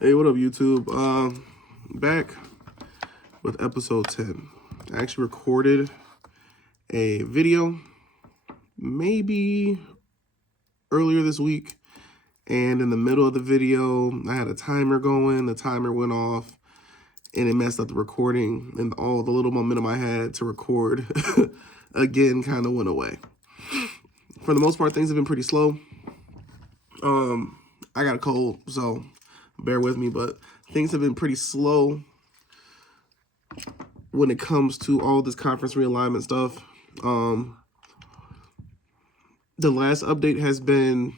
Hey, what up, YouTube? Back with episode 10. I actually recorded a video maybe earlier this week, and in the middle of the video, I had a timer going. The timer went off, and it messed up the recording, and all the little momentum I had to record again kind of went away. For the most part, things have been pretty slow. I got a cold, so bear with me, but things have been pretty slow when it comes to all this conference realignment stuff. The last update has been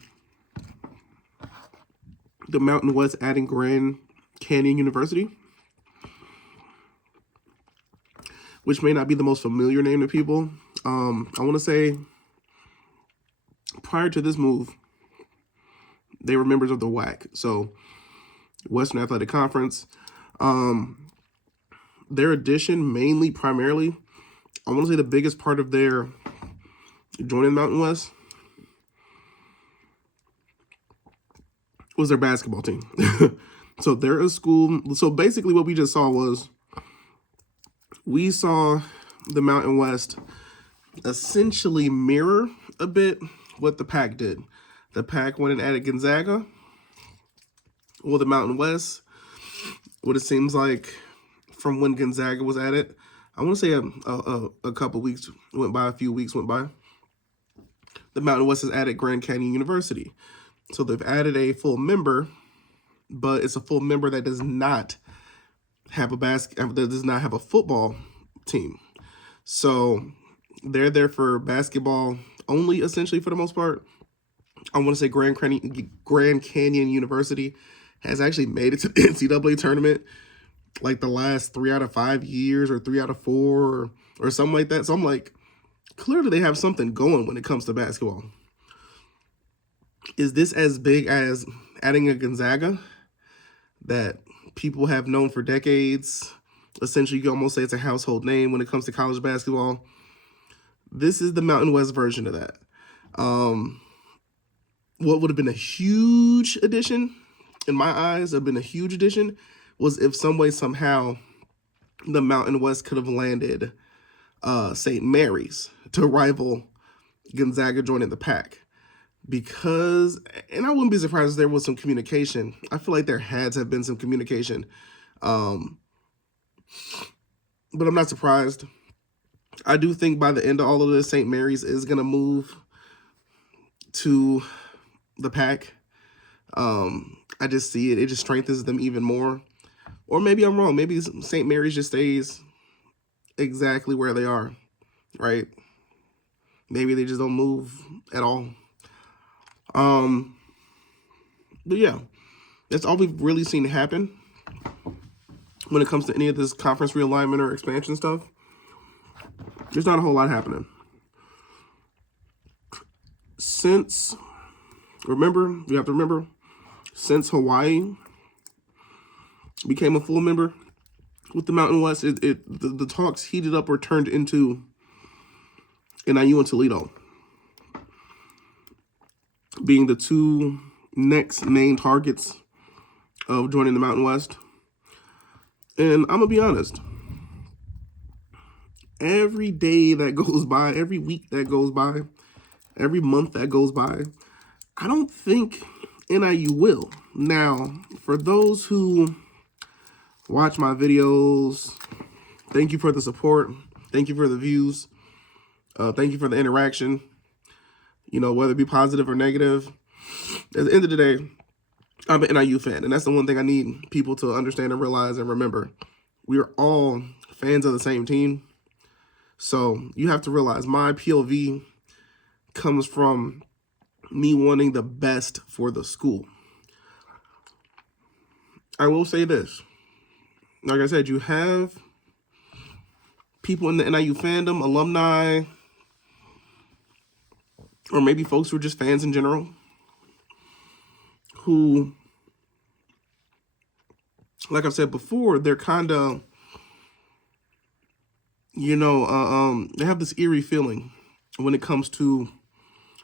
the Mountain West adding Grand Canyon University, which may not be the most familiar name to people. I want to say prior to this move, they were members of the WAC, so Western Athletic Conference. Their addition, primarily, I want to say the biggest part of their joining Mountain West was their basketball team. So they're a school. So basically what we just saw was we saw the Mountain West essentially mirror a bit what the PAC did. The PAC went and added Gonzaga. Well, the Mountain West, what it seems like from when Gonzaga was added, I want to say a couple weeks went by, a few weeks went by. The Mountain West has added Grand Canyon University. So they've added a full member, but it's a full member that does not have a football team. So they're there for basketball only, essentially, for the most part. I want to say Grand Canyon University has actually made it to the NCAA tournament like the last 3 out of 5 years or 3 out of 4 or something like that. So I'm like, clearly they have something going when it comes to basketball. Is this as big as adding a Gonzaga that people have known for decades? Essentially, you can almost say it's a household name when it comes to college basketball. This is the Mountain West version of that. What would have been a huge addition, in my eyes, was if some way, somehow, the Mountain West could have landed St. Mary's to rival Gonzaga joining the PAC. Because, and I wouldn't be surprised if there was some communication. I feel like there had to have been some communication. But I'm not surprised. I do think by the end of all of this, St. Mary's is going to move to the PAC. I just see it. It just strengthens them even more. Or maybe I'm wrong. Maybe St. Mary's just stays exactly where they are, right? Maybe they just don't move at all. But yeah, that's all we've really seen happen when it comes to any of this conference realignment or expansion stuff. There's not a whole lot happening. Since Hawaii became a full member with the Mountain West, the talks heated up or turned into NIU and Toledo being the two next main targets of joining the Mountain West. And I'm gonna be honest, every day that goes by, every week that goes by, every month that goes by, I don't think NIU will. Now, for those who watch my videos, thank you for the support. Thank you for the views. Thank you for the interaction. You know, whether it be positive or negative. At the end of the day, I'm an NIU fan. And that's the one thing I need people to understand and realize and remember. We are all fans of the same team. So you have to realize my POV comes from me wanting the best for the school. I will say this. Like I said, you have people in the NIU fandom, alumni, or maybe folks who are just fans in general, who, like I've said before, they're kind of, they have this eerie feeling when it comes to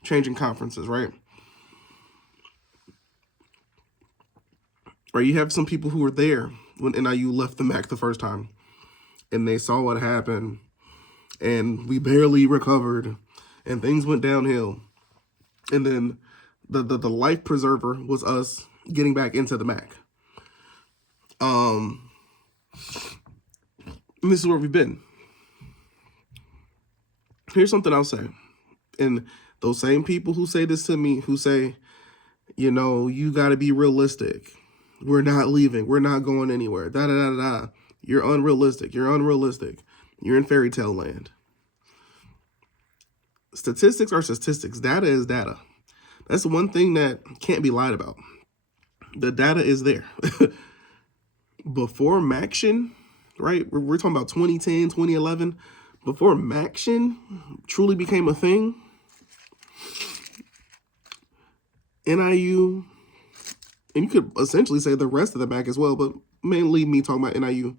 changing conferences, right? right? You have some people who were there when NIU left the MAC the first time, and they saw what happened, and we barely recovered, and things went downhill. And then the life preserver was us getting back into the MAC. And this is where we've been. Here's something I'll say. And those same people who say this to me, who say, you know, you got to be realistic. We're not leaving. We're not going anywhere. Da da da da. You're unrealistic. You're unrealistic. You're in fairy tale land. Statistics are statistics. Data is data. That's the one thing that can't be lied about. The data is there. Before MACtion, right? We're talking about 2010, 2011. Before MACtion truly became a thing, NIU, and you could essentially say the rest of the MAC as well, but mainly me talking about NIU.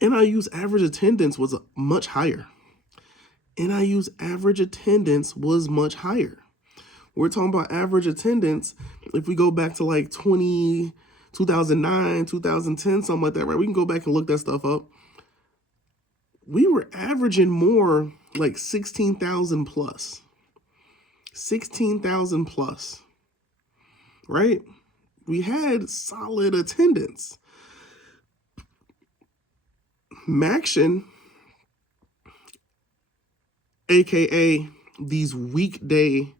NIU's average attendance was much higher. NIU's average attendance was much higher. We're talking about average attendance, if we go back to like 2009, 2010, something like that, right? We can go back and look that stuff up. We were averaging more like 16,000 plus. 16,000 plus, right? We had solid attendance. MACtion, aka these weekday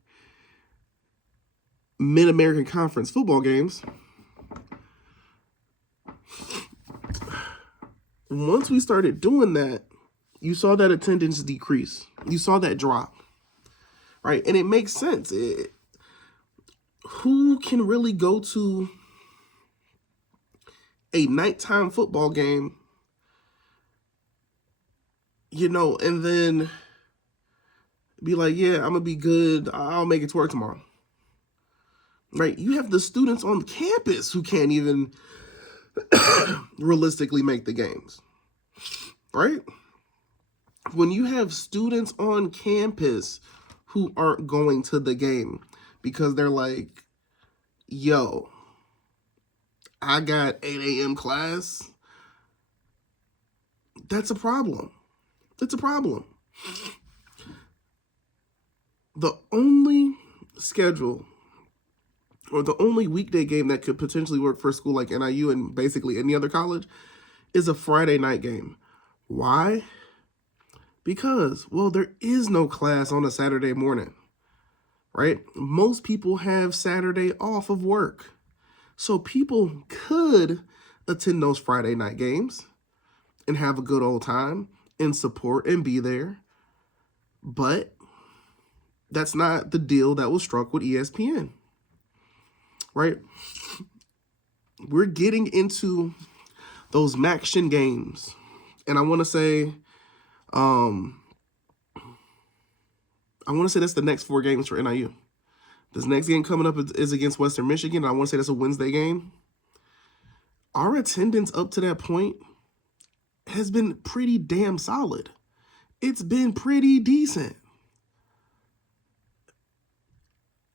Mid-American Conference football games, once we started doing that, you saw that attendance decrease. You saw that drop, right? And it makes sense. Who can really go to a nighttime football game, you know, and then be like, yeah, I'm going to be good. I'll make it to work tomorrow. Right? You have the students on campus who can't even realistically make the games. Right? When you have students on campus who aren't going to the game because they're like, yo, I got 8 a.m. class, that's a problem. It's a problem. The only schedule or the only weekday game that could potentially work for a school like NIU and basically any other college is a Friday night game. Why? Because, well, there is no class on a Saturday morning, right? Most people have Saturday off of work. So people could attend those Friday night games and have a good old time and support and be there. But that's not the deal that was struck with ESPN, right? We're getting into those MACtion games. And I want to say that's the next 4 games for NIU. This next game coming up is against Western Michigan. I want to say that's a Wednesday game. Our attendance up to that point has been pretty damn solid. It's been pretty decent.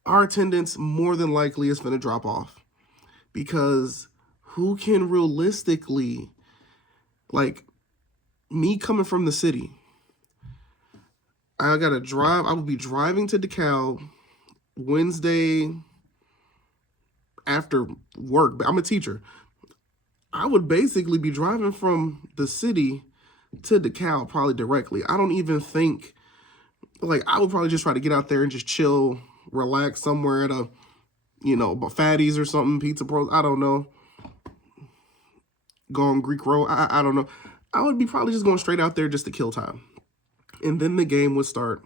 Our attendance more than likely is going to drop off because who can realistically, like me coming from the city, I got to drive. I will be driving to DeKalb Wednesday after work. I'm a teacher. I would basically be driving from the city to DeKalb probably directly. I don't even think, like, I would probably just try to get out there and just chill, relax somewhere at a, you know, Fatty's or something, Pizza Pros, I don't know. Go on Greek Road, I don't know. I would be probably just going straight out there just to kill time. And then the game would start.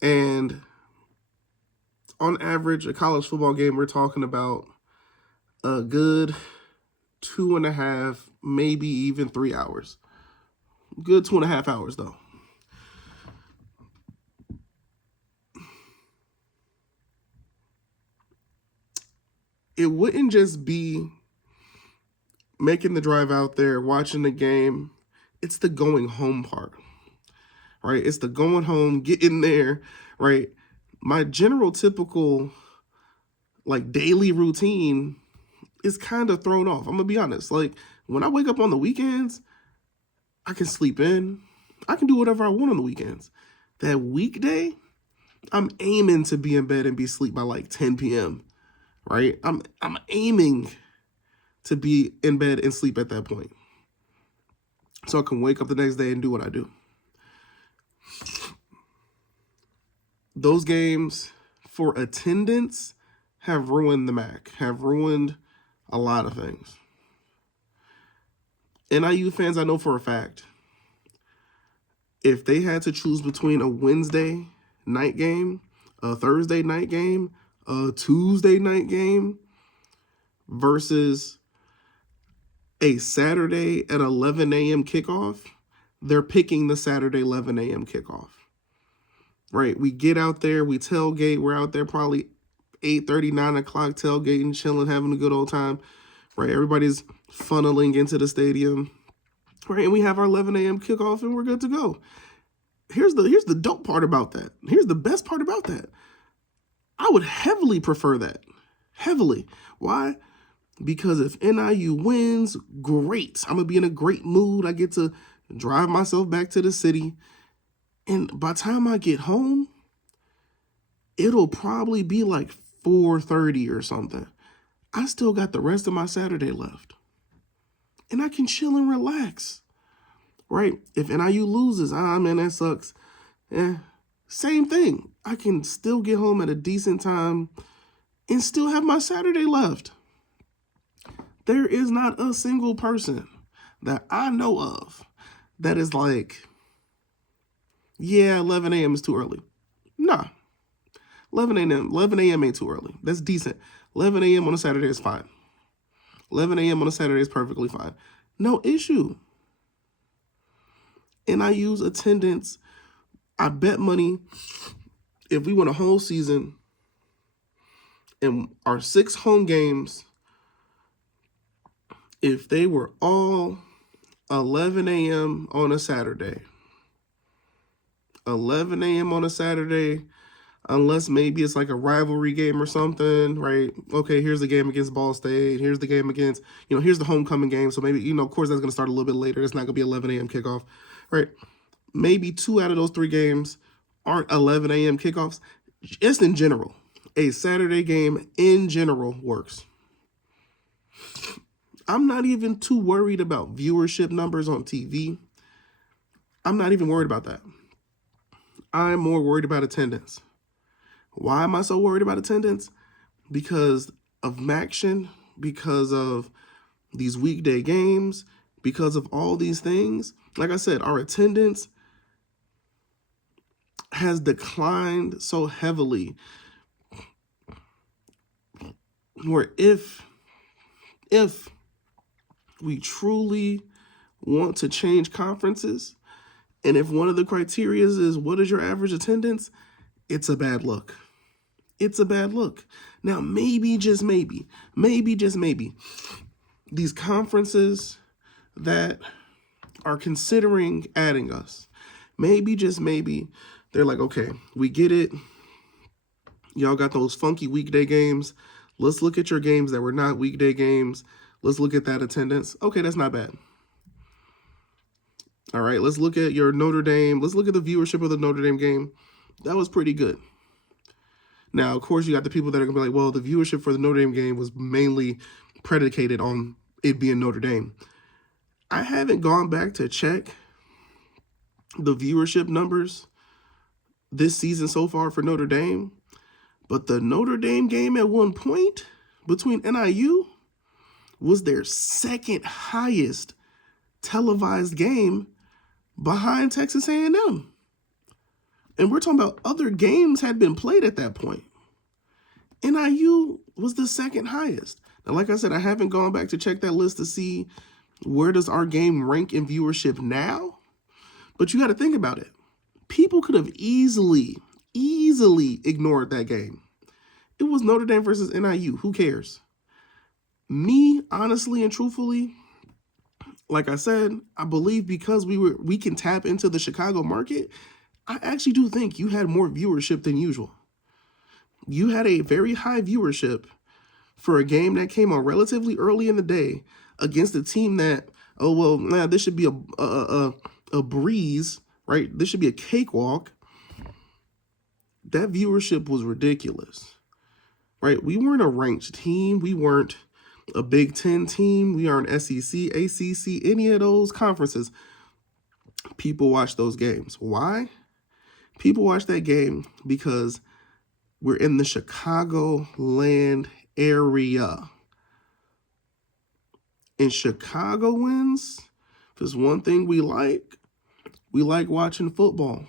And on average, a college football game, we're talking about a good 2.5, maybe even 3 hours. Good 2.5 hours, though. It wouldn't just be making the drive out there, watching the game. It's the going home part, right? It's the going home, getting there, right? My general typical, like, daily routine is kind of thrown off. I'm going to be honest. Like, when I wake up on the weekends, I can sleep in. I can do whatever I want on the weekends. That weekday, I'm aiming to be in bed and be asleep by like 10 p.m., right? I'm aiming to be in bed and sleep at that point, so I can wake up the next day and do what I do. Those games for attendance have ruined the MAC, have ruined a lot of things. NIU fans, I know for a fact, if they had to choose between a Wednesday night game, a Thursday night game, a Tuesday night game versus a Saturday at 11 a.m. kickoff, they're picking the Saturday 11 a.m. kickoff. Right? We get out there, we tailgate, we're out there probably 8:30, 9 o'clock, tailgating, chilling, having a good old time. Right? Everybody's funneling into the stadium. Right? And we have our 11 a.m. kickoff and we're good to go. Here's the dope part about that. Here's the best part about that. I would heavily prefer that. Heavily. Why? Because if NIU wins, great. I'm going to be in a great mood. I get to drive myself back to the city. And by the time I get home, it'll probably be like 4:30 or something. I still got the rest of my Saturday left. And I can chill and relax. Right? If NIU loses, man, that sucks. Same thing. I can still get home at a decent time and still have my Saturday left. There is not a single person that I know of that is like, yeah, 11 a.m. is too early. Nah. 11 a.m. ain't too early. That's decent. 11 a.m. on a Saturday is fine. 11 a.m. on a Saturday is perfectly fine. No issue. NIU's attendance, I bet money, if we win a whole season and our 6 home games, if they were all 11 a.m. on a Saturday, 11 a.m. on a Saturday, unless maybe it's like a rivalry game or something, right? Okay, here's the game against Ball State. Here's the game against, here's the homecoming game. So maybe, of course, that's going to start a little bit later. It's not going to be 11 a.m. kickoff, right? Maybe 2 out of those 3 games aren't 11 a.m. kickoffs. Just in general, a Saturday game in general works. I'm not even too worried about viewership numbers on TV. I'm not even worried about that. I'm more worried about attendance. Why am I so worried about attendance? Because of MACtion, because of these weekday games, because of all these things. Like I said, our attendance has declined so heavily, where if we truly want to change conferences, and if one of the criteria is what is your average attendance, it's a bad look. It's a bad look. Now, maybe, just maybe, these conferences that are considering adding us, maybe, just maybe, they're like, okay, we get it. Y'all got those funky weekday games. Let's look at your games that were not weekday games. Let's look at that attendance. Okay, that's not bad. All right, let's look at your Notre Dame. Let's look at the viewership of the Notre Dame game. That was pretty good. Now, of course, you got the people that are going to be like, well, the viewership for the Notre Dame game was mainly predicated on it being Notre Dame. I haven't gone back to check the viewership numbers this season so far for Notre Dame, but the Notre Dame game at one point between NIU was their second highest televised game behind Texas A&M. And we're talking about other games had been played at that point. NIU was the second highest. Now, like I said, I haven't gone back to check that list to see where does our game rank in viewership now. But you got to think about it. People could have easily ignored that game. It was Notre Dame versus NIU. Who cares? Me, honestly and truthfully, like I said, I believe because we can tap into the Chicago market, I actually do think you had more viewership than usual. You had a very high viewership for a game that came on relatively early in the day against a team that, oh, well, nah, this should be a breeze, right? This should be a cakewalk. That viewership was ridiculous, right? We weren't a ranked team. We weren't a Big Ten team. We aren't SEC, ACC, any of those conferences. People watch those games. Why? People watch that game because we're in the Chicagoland area. And Chicagoans, if there's one thing we like watching football.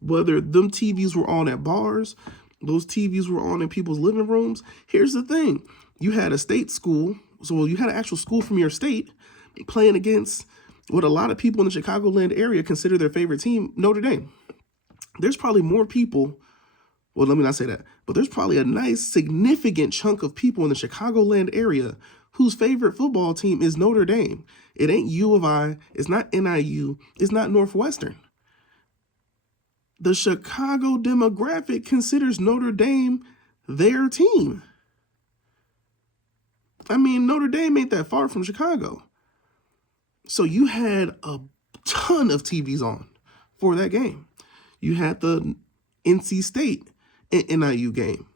Whether them TVs were on at bars, those TVs were on in people's living rooms. Here's the thing. You had a state school, so you had an actual school from your state playing against what a lot of people in the Chicagoland area consider their favorite team, Notre Dame. There's probably more people, well, let me not say that, but there's probably a nice significant chunk of people in the Chicagoland area whose favorite football team is Notre Dame. It ain't U of I, it's not NIU, it's not Northwestern. The Chicago demographic considers Notre Dame their team. I mean, Notre Dame ain't that far from Chicago. So you had a ton of TVs on for that game. You had the NC State and NIU game.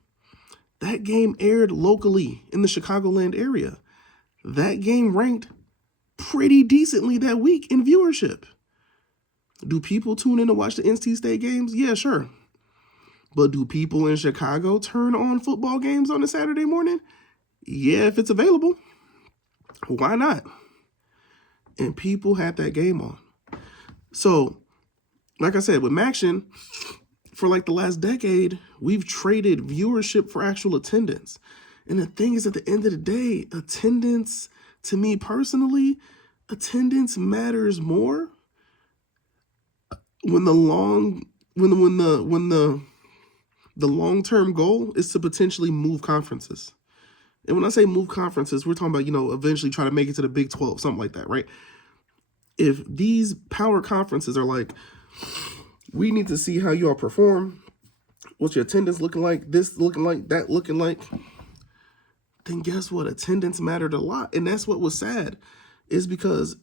That game aired locally in the Chicagoland area. That game ranked pretty decently that week in viewership. Do people tune in to watch the NC State games? Yeah, sure. But do people in Chicago turn on football games on a Saturday morning? Yeah, if it's available. Why not? And people had that game on. So, like I said, with MACtion, for like the last decade, we've traded viewership for actual attendance. And the thing is, at the end of the day, attendance, to me personally, attendance matters more when the long-term goal is to potentially move conferences. And when I say move conferences, we're talking about, eventually try to make it to the Big 12, something like that, right? If these power conferences are like, we need to see how you all perform, what's your attendance looking like, this looking like, that looking like, then guess what? Attendance mattered a lot. And that's what was sad, is because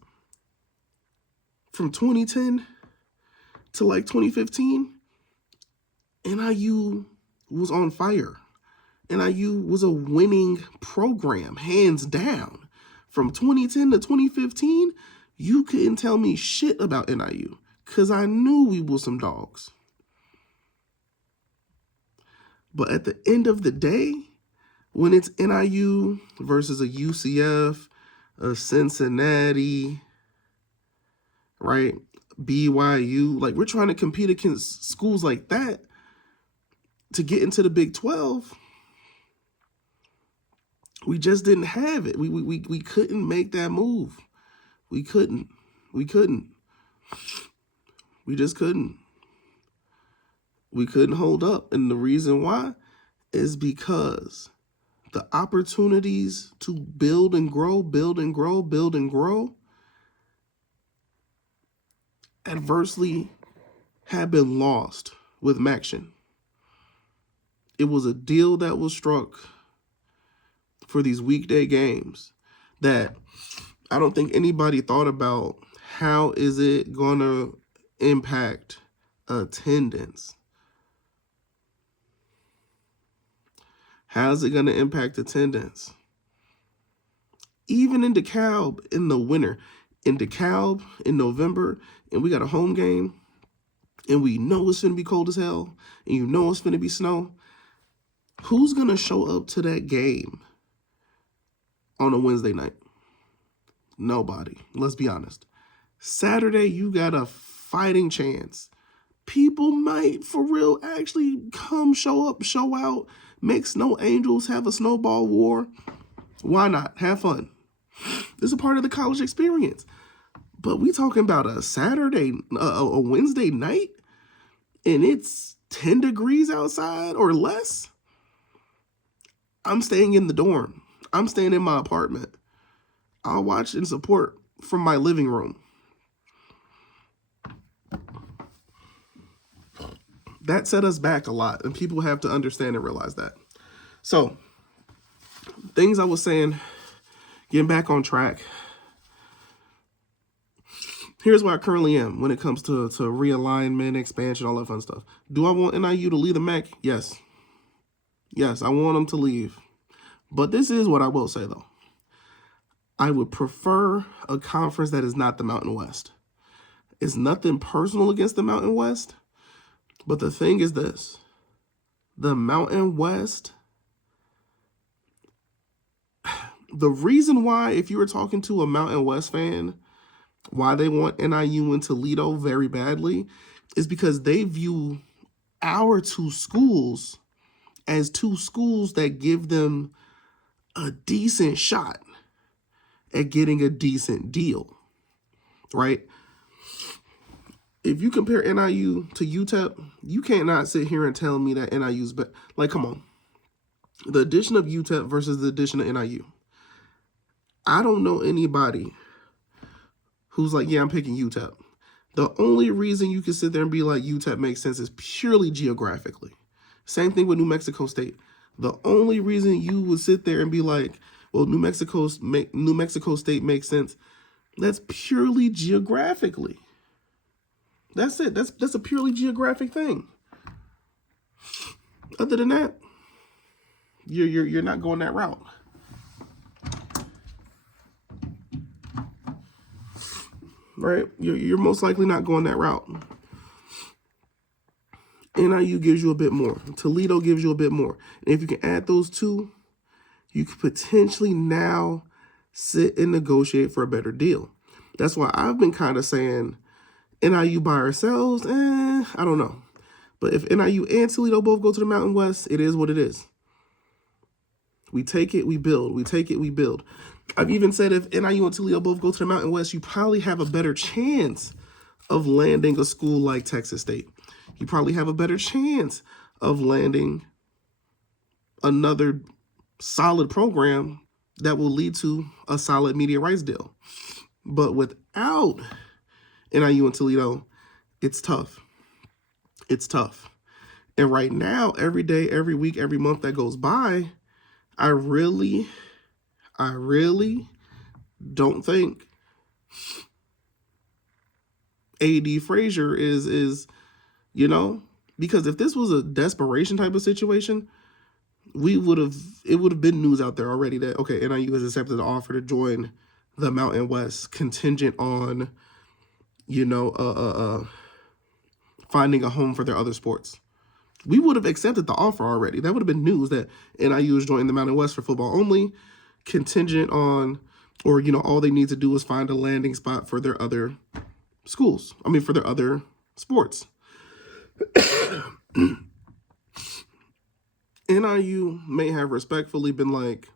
from 2010 to like 2015, NIU was on fire. NIU was a winning program, hands down. From 2010 to 2015, you couldn't tell me shit about NIU because I knew we were some dogs. But at the end of the day, when it's NIU versus a UCF, a Cincinnati, right, BYU, like we're trying to compete against schools like that to get into the Big 12. We just didn't have it. We couldn't make that move. We couldn't. We just couldn't. We couldn't hold up. And the reason why is because the opportunities to build and grow adversely had been lost with MACtion. It was a deal that was struck for these weekday games that I don't think anybody thought about. How is it going to impact attendance? How's it going to impact attendance? Even in DeKalb in the winter, in DeKalb in November, and we got a home game, and we know it's going to be cold as hell, and you know it's going to be snow. Who's going to show up to that game on a Wednesday night? Nobody. Let's be honest. Saturday, you got a fighting chance. People might, for real, actually come, show up, show out, make snow angels, have a snowball war. Why not? Have fun. This is a part of the college experience. But we talking about a Saturday, a Wednesday night, and it's 10 degrees outside or less. I'm staying in the dorm. I'm staying in my apartment. I'll watch and support from my living room. That set us back a lot, and people have to understand and realize that. So things I was saying, getting back on track. Here's where I currently am when it comes to realignment, expansion, all that fun stuff. Do I want NIU to leave the MAC? Yes. Yes, I want them to leave. But this is what I will say, though. I would prefer a conference that is not the Mountain West. It's nothing personal against the Mountain West, but the thing is this. The Mountain West, the reason why, if you were talking to a Mountain West fan, why they want NIU and Toledo very badly is because they view our two schools as two schools that give them a decent shot at getting a decent deal, right? If you compare NIU to UTEP, you cannot sit here and tell me that NIU's better. Like, come on. The addition of UTEP versus the addition of NIU. I don't know anybody who's like, yeah, I'm picking UTEP. The only reason you can sit there and be like UTEP makes sense is purely geographically. Same thing with New Mexico State. The only reason you would sit there and be like, well, New Mexico State makes sense, that's purely geographically. That's it. That's a purely geographic thing. Other than that, you're not going that route. Right? You're most likely not going that route. NIU gives you a bit more. Toledo gives you a bit more. And if you can add those two, you could potentially now sit and negotiate for a better deal. That's why I've been kind of saying NIU by ourselves, I don't know. But if NIU and Toledo both go to the Mountain West, it is what it is. We take it, we build. We take it, we build. I've even said if NIU and Toledo both go to the Mountain West, you probably have a better chance of landing a school like Texas State. You probably have a better chance of landing another solid program that will lead to a solid media rights deal. But without NIU and Toledo, it's tough. It's tough. And right now, every day, every week, every month that goes by, I really don't think A.D. Frazier is, because if this was a desperation type of situation, it would have been news out there already that, okay, NIU has accepted the offer to join the Mountain West contingent on, finding a home for their other sports. We would have accepted the offer already. That would have been news that NIU is joining the Mountain West for football only, contingent on, or, all they need to do is find a landing spot for their other schools. For their other sports. NIU may have respectfully been like,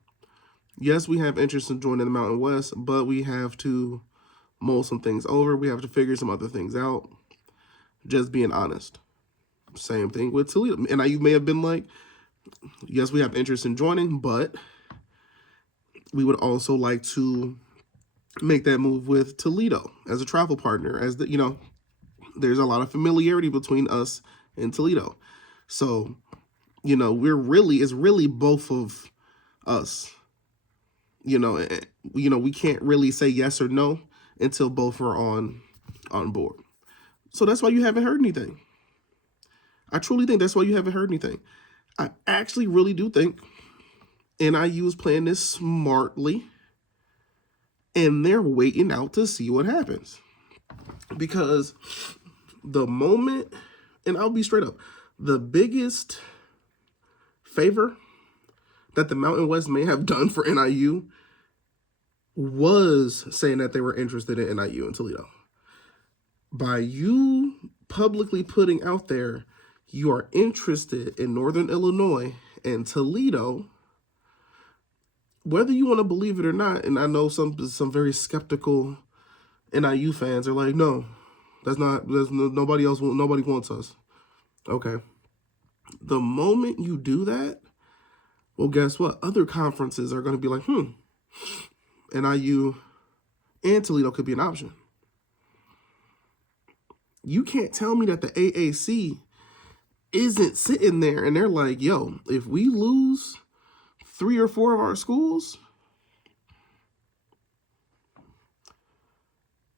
yes, we have interest in joining the Mountain West, but we have to mull some things over. We have to figure some other things out. Just being honest. Same thing with Toledo. NIU may have been like, yes, we have interest in joining, but we would also like to make that move with Toledo as a travel partner, as there's a lot of familiarity between us and Toledo. So, it's really both of us. We can't really say yes or no until both are on board. So that's why you haven't heard anything. I truly think that's why you haven't heard anything. I actually really do think NIU is playing this smartly, and they're waiting out to see what happens. Because the moment, and I'll be straight up, the biggest favor that the Mountain West may have done for NIU was saying that they were interested in NIU and Toledo. By you publicly putting out there you are interested in Northern Illinois and Toledo, whether you want to believe it or not, and I know some very skeptical NIU fans are like, no, nobody wants us. Okay. The moment you do that, well, guess what? Other conferences are going to be like, NIU and Toledo could be an option. You can't tell me that the AAC isn't sitting there and they're like, yo, if we lose 3 or 4 of our schools,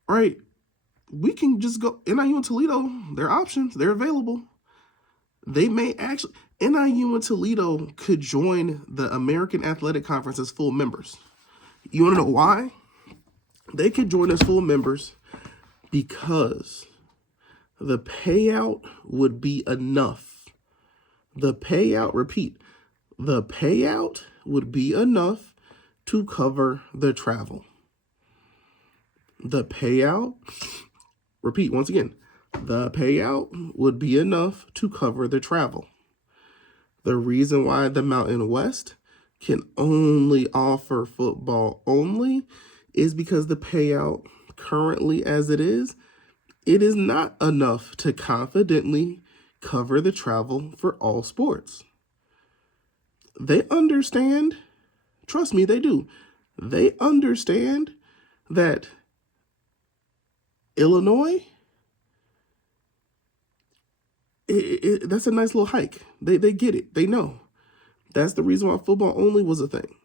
right? We can just go. NIU and Toledo, they're options. They're available. They may actually, NIU and Toledo could join the American Athletic Conference as full members. You want to know why? They could join as full members because the payout would be enough. The payout, repeat, the payout would be enough to cover the travel. The payout, repeat once again, the payout would be enough to cover the travel. The reason why the Mountain West can only offer football only is because the payout currently as it is not enough to confidently cover the travel for all sports. They understand, trust me, they do. They understand that Illinois, that's a nice little hike. They get it. They know. That's the reason why football only was a thing.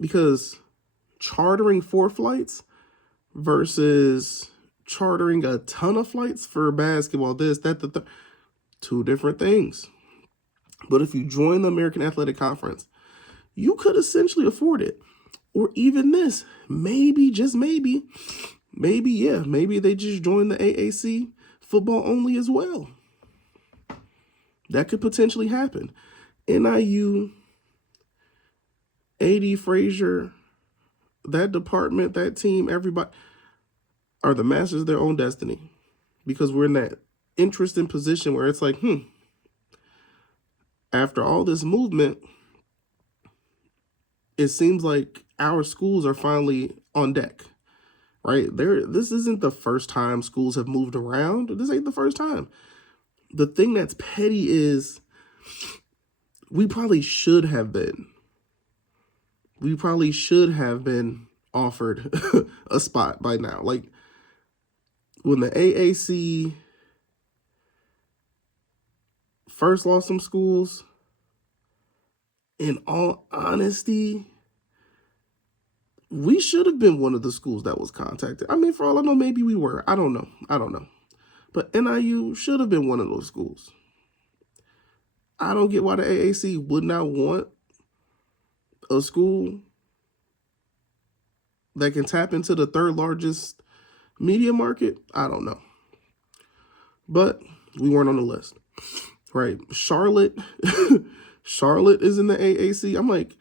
Because chartering 4 flights versus chartering a ton of flights for basketball, this, that, 2 different things. But if you join the American Athletic Conference, you could essentially afford it. Or even this, maybe, just maybe, maybe they just join the AAC football only as well. That could potentially happen. NIU, AD Frazier, that department, that team, everybody are the masters of their own destiny, because we're in that interesting position where it's like, after all this movement, it seems like our schools are finally on deck, right? This isn't the first time schools have moved around. This ain't the first time. The thing that's petty is we probably should have been offered a spot by now. Like when the AAC first lost some schools, in all honesty, we should have been one of the schools that was contacted. I mean, for all I know, maybe we were. I don't know. But NIU should have been one of those schools. I don't get why the AAC would not want a school that can tap into the 3rd largest media market. I don't know. But we weren't on the list, right? Charlotte is in the AAC. I'm like,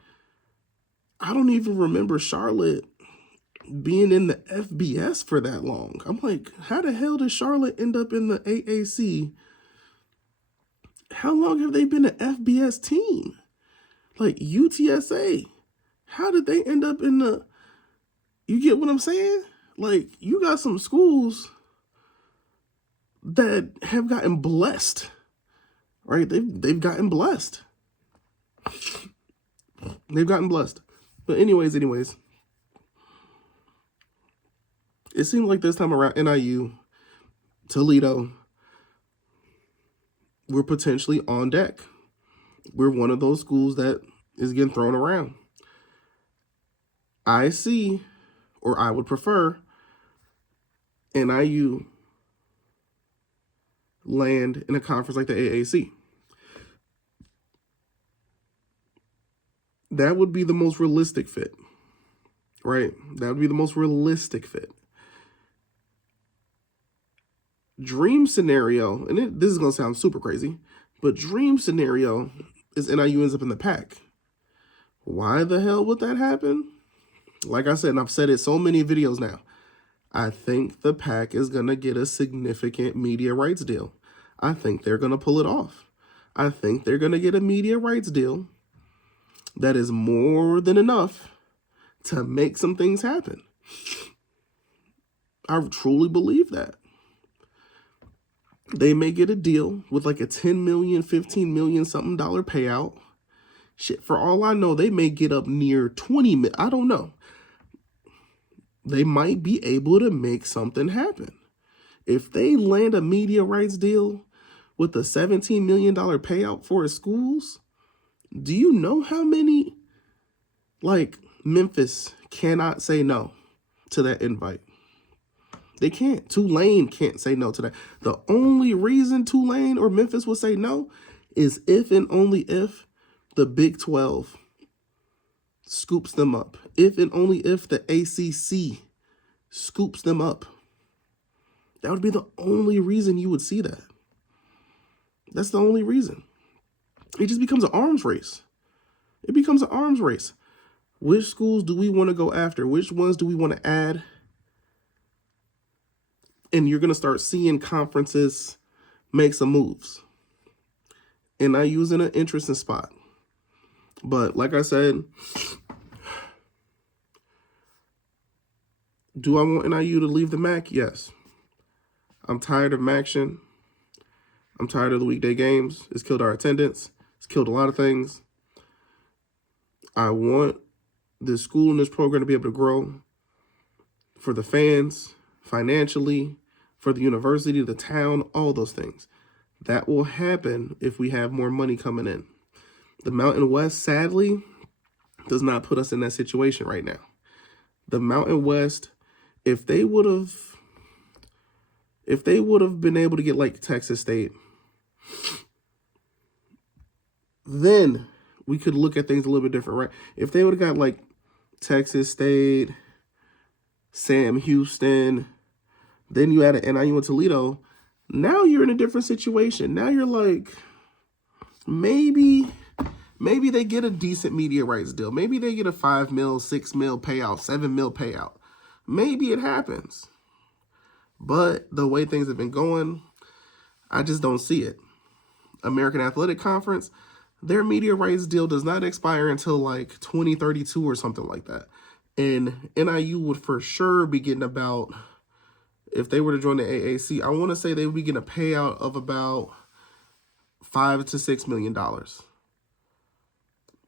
I don't even remember Charlotte being in the FBS for that long. I'm like, how the hell did Charlotte end up in the AAC? How long have they been an FBS team? Like UTSA, how did they end up in the, you get what I'm saying? Like, you got some schools that have gotten blessed, right? They've gotten blessed. They've gotten blessed. But anyways, it seems like this time around, NIU, Toledo, we're potentially on deck. We're one of those schools that is getting thrown around. I would prefer NIU land in a conference like the AAC. That would be the most realistic fit, right? That would be the most realistic fit. Dream scenario, and this is going to sound super crazy, but dream scenario is NIU ends up in the PAC. Why the hell would that happen? Like I said, and I've said it so many videos now, I think the PAC is going to get a significant media rights deal. I think they're going to pull it off. I think they're going to get a media rights deal that is more than enough to make some things happen. I truly believe that. They may get a deal with like a $10 million, $15 million something dollar payout. Shit, for all I know, they may get up near 20 million. I don't know. They might be able to make something happen. If they land a media rights deal with a $17 million payout for his schools, Do you know how many, like, Memphis cannot say no to that invite? They can't. Tulane can't say no to that. The only reason Tulane or Memphis will say no is if and only if the Big 12 scoops them up. If and only if the ACC scoops them up. That would be the only reason you would see that. That's the only reason. It just becomes an arms race. It becomes an arms race. Which schools do we want to go after? Which ones do we want to add? And you're going to start seeing conferences make some moves. And I use in an interesting spot. But like I said, do I want NIU to leave the MAC? Yes. I'm tired of MACtion. I'm tired of the weekday games. It's killed our attendance. It's killed a lot of things. I want this school and this program to be able to grow for the fans, financially, for the university, the town, all those things. That will happen if we have more money coming in. The Mountain West, sadly, does not put us in that situation right now. The Mountain West, if they would have been able to get like Texas State, then we could look at things a little bit different, right? If they would have got like Texas State, Sam Houston, then you add an NIU and Toledo, now you're in a different situation. Now you're like, maybe they get a decent media rights deal. Maybe they get a $5 million, $6 million payout, $7 million payout. Maybe it happens. But the way things have been going, I just don't see it. American Athletic Conference, their media rights deal does not expire until like 2032 or something like that. And NIU would for sure be getting about, if they were to join the AAC, I want to say they would be getting a payout of about $5 to $6 million.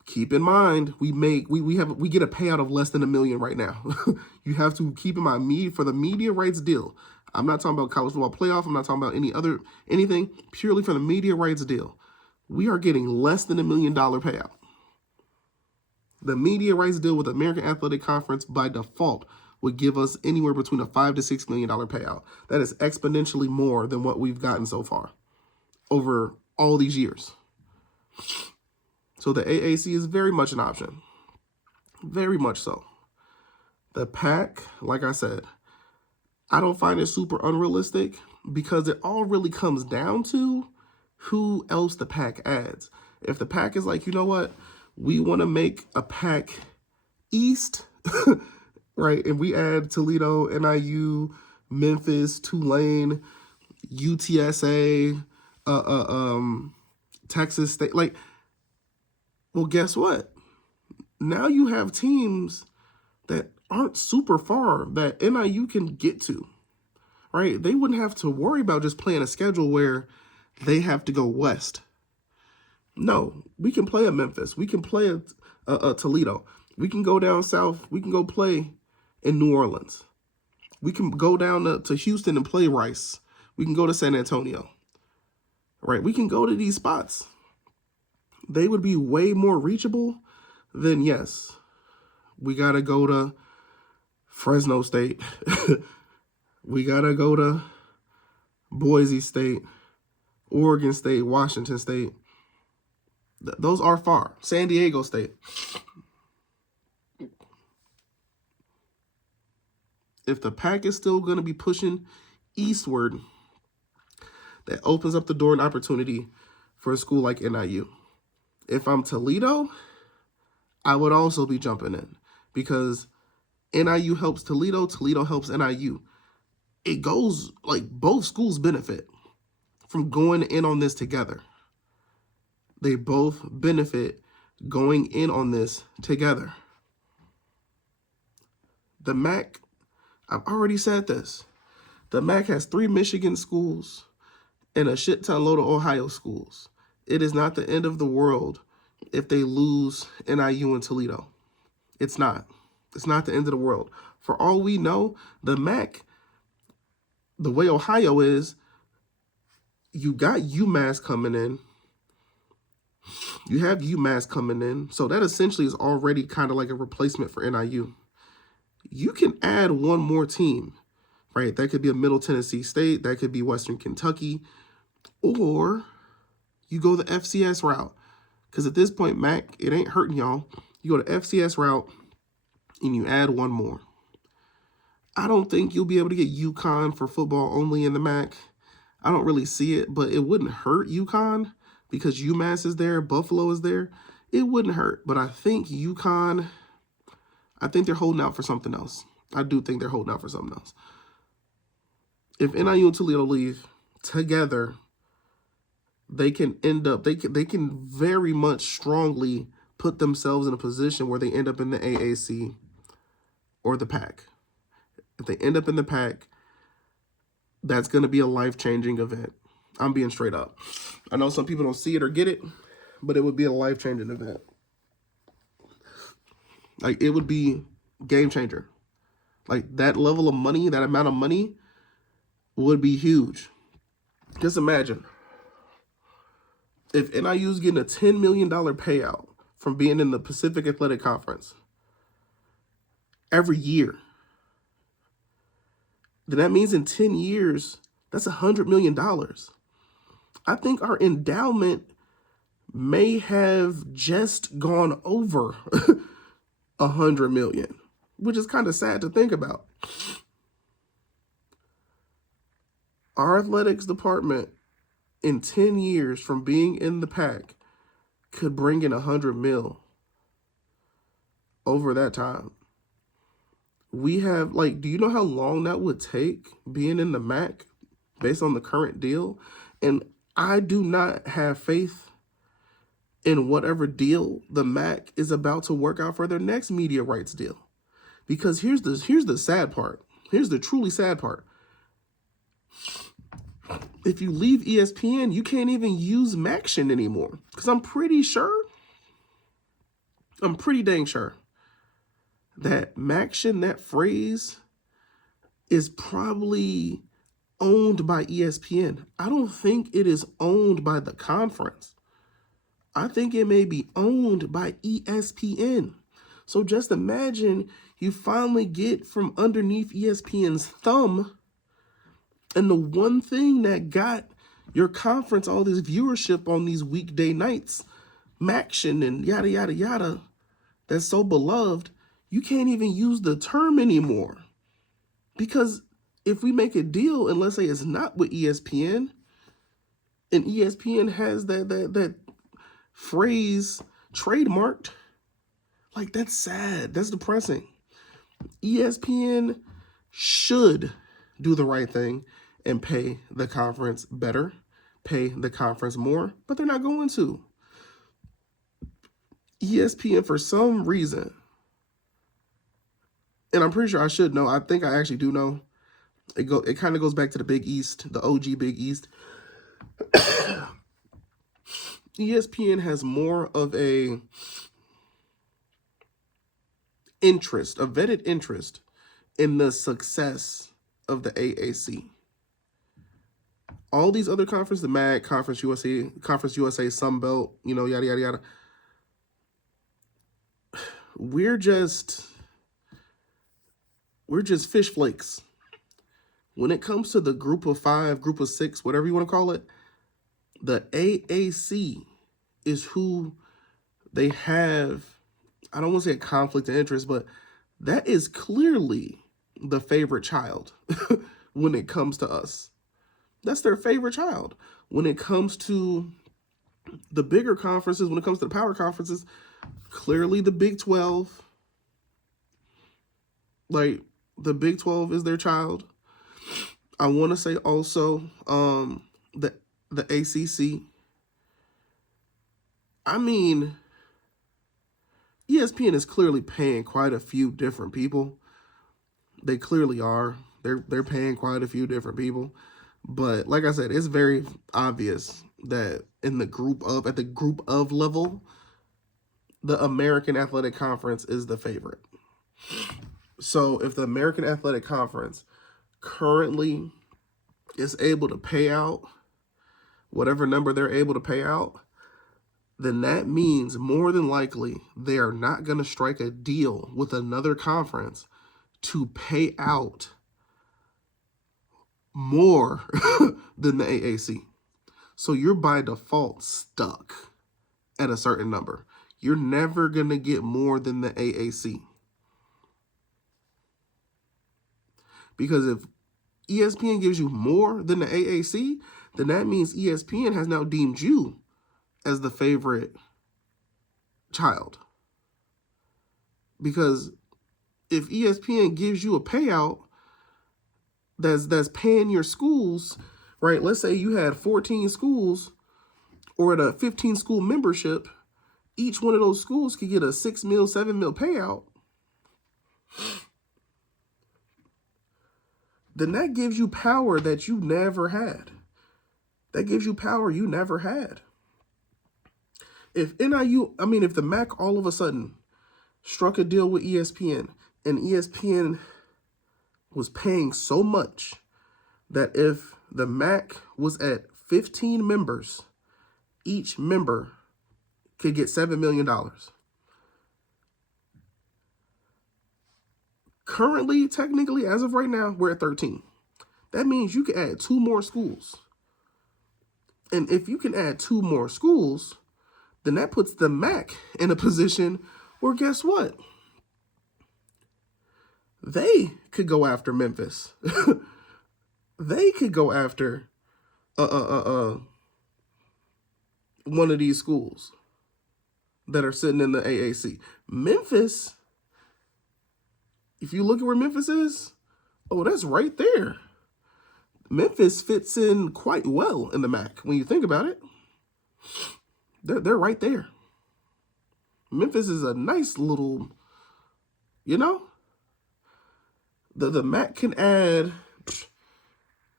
Keep in mind, we get a payout of less than $1 million right now. You have to keep in mind, for the media rights deal, I'm not talking about college football playoff. I'm not talking about anything. Purely for the media rights deal, we are getting less than $1 million payout. The media rights deal with the American Athletic Conference by default would give us anywhere between a $5 to $6 million payout. That is exponentially more than what we've gotten so far over all these years. So the AAC is very much an option. Very much so. The PAC, like I said, I don't find it super unrealistic because it all really comes down to who else the PAC adds. If the PAC is like, you know what, we want to make a PAC East, right? And we add Toledo, NIU, Memphis, Tulane, UTSA, Texas State. Like, well, guess what? Now you have teams that aren't super far that NIU can get to, right? They wouldn't have to worry about just playing a schedule where they have to go west. No, we can play at Memphis. We can play at Toledo. We can go down south. We can go play in New Orleans. We can go down to Houston and play Rice. We can go to San Antonio, right? We can go to these spots. They would be way more reachable than, yes, we got to go to Fresno State. We got to go to Boise State, Oregon State, Washington State. Those are far. San Diego State. If the PAC is still going to be pushing eastward, that opens up the door and opportunity for a school like NIU. If I'm Toledo, I would also be jumping in because NIU helps Toledo, Toledo helps NIU. It goes like both schools benefit from going in on this together. They both benefit going in on this together. The MAC, I've already said this. The MAC has 3 Michigan schools and a shit ton load of Ohio schools. It is not the end of the world if they lose NIU and Toledo. It's not. It's not the end of the world. For all we know, the MAC, the way Ohio is, you got UMass coming in, You have UMass coming in. So that essentially is already kind of like a replacement for NIU. You can add one more team, right? That could be a Middle Tennessee State. That could be Western Kentucky. Or you go the FCS route. Because at this point, MAC, it ain't hurting y'all. You go to FCS route and you add one more. I don't think you'll be able to get UConn for football only in the MAC. I don't really see it, but it wouldn't hurt UConn because UMass is there, Buffalo is there. It wouldn't hurt, but I think UConn, I think they're holding out for something else. I do think they're holding out for something else. If NIU and Toledo leave together, they can end up, they can very much strongly put themselves in a position where they end up in the AAC or the PAC. If they end up in the PAC, that's going to be a life-changing event. I'm being straight up. I know some people don't see it or get it, but it would be a life-changing event. Like, it would be game changer. Like, that level of money, that amount of money would be huge. Just imagine if NIU's getting a $10 million payout from being in the Pacific Athletic Conference every year. Then that means in 10 years, that's $100 million. I think our endowment may have just gone over $100 million, which is kind of sad to think about. Our athletics department in 10 years from being in the PAC could bring in $100 million over that time. We have, like, do you know how long that would take being in the MAC based on the current deal? And I do not have faith in whatever deal the MAC is about to work out for their next media rights deal. Because here's the sad part. Here's the truly sad part. If you leave ESPN, you can't even use MACtion anymore. Because I'm pretty dang sure that MACtion, that phrase, is probably owned by ESPN. I don't think it is owned by the conference. I think it may be owned by ESPN. So just imagine you finally get from underneath ESPN's thumb, and the one thing that got your conference all this viewership on these weekday nights, MACtion and yada, yada, yada, that's so beloved, you can't even use the term anymore. Because if we make a deal, and let's say it's not with ESPN, and ESPN has that phrase trademarked, like, that's sad. That's depressing. ESPN should do the right thing and pay the conference better, pay the conference more, but they're not going to. ESPN, for some reason, and I'm pretty sure I should know, I think I actually do know, it kind of goes back to the Big East, the OG Big East. ESPN has more of a interest, a vetted interest in the success of the AAC. All these other conferences, the MAC, Conference USA, Sun Belt, yada, yada, yada. We're just fish flakes. When it comes to the group of 5, group of 6, whatever you want to call it, the AAC is who they have, I don't want to say a conflict of interest, but that is clearly the favorite child when it comes to us. That's their favorite child. When it comes to the bigger conferences, when it comes to the power conferences, clearly the Big 12, like, the Big 12 is their child. I want to say also the ACC. I mean, ESPN is clearly paying quite a few different people. They clearly are. They're paying quite a few different people. But like I said, it's very obvious that at the group of level, the American Athletic Conference is the favorite. So if the American Athletic Conference currently is able to pay out whatever number they're able to pay out, then that means more than likely they are not going to strike a deal with another conference to pay out more than the AAC. So you're by default stuck at a certain number. You're never going to get more than the AAC. Because if ESPN gives you more than the AAC, then that means ESPN has now deemed you as the favorite child. Because if ESPN gives you a payout that's paying your schools, right? Let's say you had 14 schools or at a 15 school membership, each one of those schools could get a $6 mil, $7 mil payout. Then that gives you power that you never had. That gives you power you never had. If the MAC all of a sudden struck a deal with ESPN and ESPN was paying so much that if the MAC was at 15 members, each member could get $7 million. Currently, technically, as of right now, we're at 13. That means you can add 2 more schools. And if you can add 2 more schools, then that puts the MAC in a position where, guess what? They could go after Memphis. They could go after one of these schools that are sitting in the AAC. Memphis, if you look at where Memphis is, oh, that's right there. Memphis fits in quite well in the MAC when you think about it. They're right there. Memphis is a nice little, the MAC can add,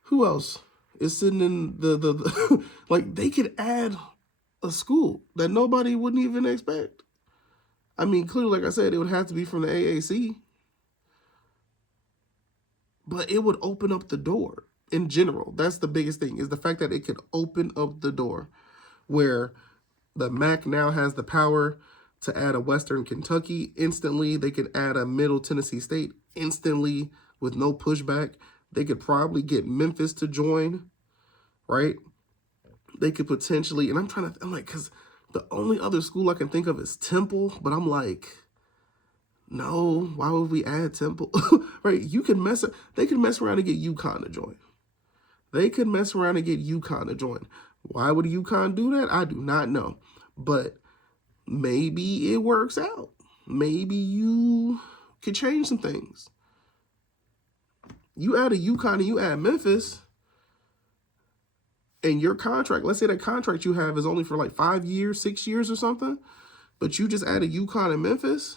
who else is sitting in the like they could add a school that nobody wouldn't even expect. I mean, clearly, like I said, it would have to be from the AAC. But it would open up the door in general. That's the biggest thing, is the fact that it could open up the door where the MAC now has the power to add a Western Kentucky instantly. They could add a Middle Tennessee State instantly with no pushback. They could probably get Memphis to join, right? They could potentially, and I'm like, because the only other school I can think of is Temple, but I'm like, no, why would we add Temple? Right? They could mess around and get UConn to join. They could mess around and get UConn to join. Why would UConn do that? I do not know. But maybe it works out. Maybe you could change some things. You add a UConn and you add Memphis, and your contract, let's say that contract you have is only for like 5 years, 6 years or something, but you just add a UConn and Memphis,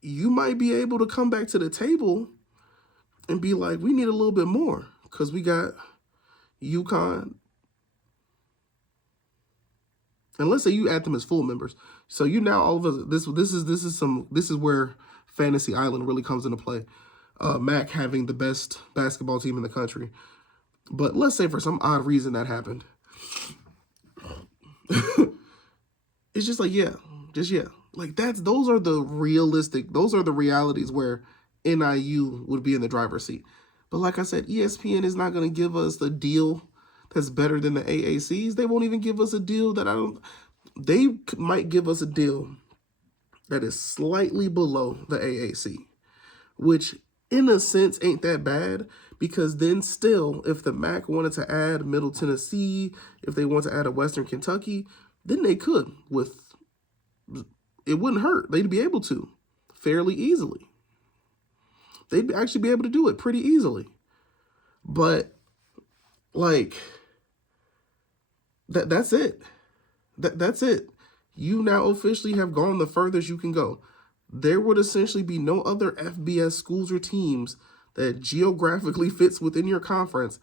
you might be able to come back to the table and be like, we need a little bit more because we got UConn. And let's say you add them as full members. So you now all of us, this is where Fantasy Island really comes into play. MAC having the best basketball team in the country. But let's say for some odd reason that happened. It's just like, yeah. Like those are the realities where NIU would be in the driver's seat. But like I said, ESPN is not going to give us a deal that's better than the AACs. They won't even give us a deal they might give us a deal that is slightly below the AAC, which in a sense ain't that bad, because then still, if the MAC wanted to add Middle Tennessee, if they want to add a Western Kentucky, then they could it wouldn't hurt. They'd be able to fairly easily. They'd actually be able to do it pretty easily. But like that's it. That's it. You now officially have gone the furthest you can go. There would essentially be no other FBS schools or teams that geographically fits within your conference.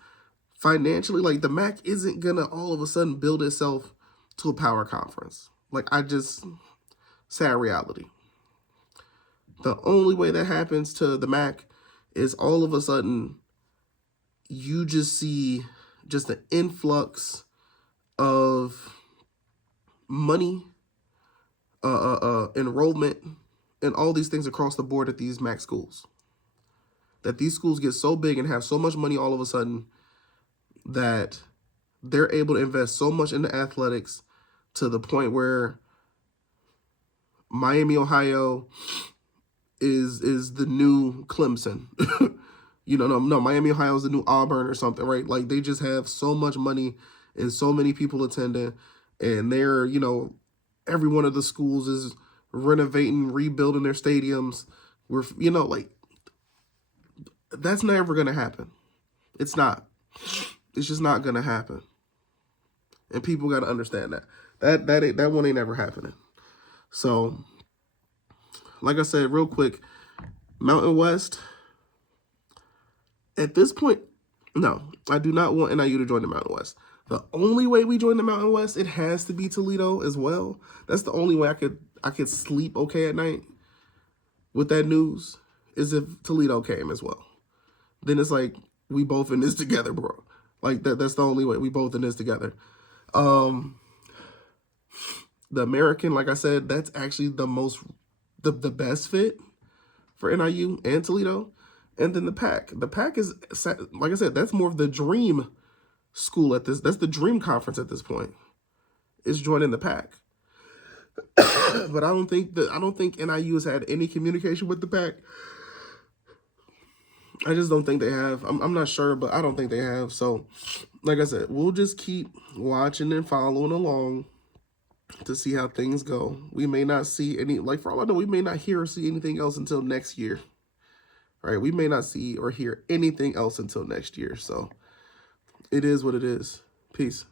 Financially, like the MAC isn't gonna all of a sudden build itself to a power conference. Like sad reality. The only way that happens to the MAC is all of a sudden you just see just an influx of money, enrollment, and all these things across the board at these MAC schools. That these schools get so big and have so much money all of a sudden that they're able to invest so much into athletics to the point where Miami, Ohio is the new Clemson. No, Miami, Ohio is the new Auburn or something, right? Like, they just have so much money and so many people attending, and they're, every one of the schools is renovating, rebuilding their stadiums. We're, like, that's never going to happen. It's not. It's just not going to happen. And people got to understand that. That one ain't never happening. So, like I said, real quick, Mountain West, at this point, no, I do not want NIU to join the Mountain West. The only way we join the Mountain West, it has to be Toledo as well. That's the only way I could sleep okay at night with that news, is if Toledo came as well. Then it's like, we both in this together, bro. Like, that's the only way. We both in this together. The American, like I said, that's actually the best fit for NIU and Toledo. And then the PAC. The PAC is, like I said, that's more of the dream school at this. That's the dream conference at this point. Is joining the PAC. But I don't think NIU has had any communication with the PAC. I just don't think they have. I'm not sure, but I don't think they have. So, like I said, we'll just keep watching and following along to see how things go. We may not see any, like, for all I know, we may not hear or see anything else until next year. All right, we may not see or hear anything else until next year. So, it is what it is. Peace.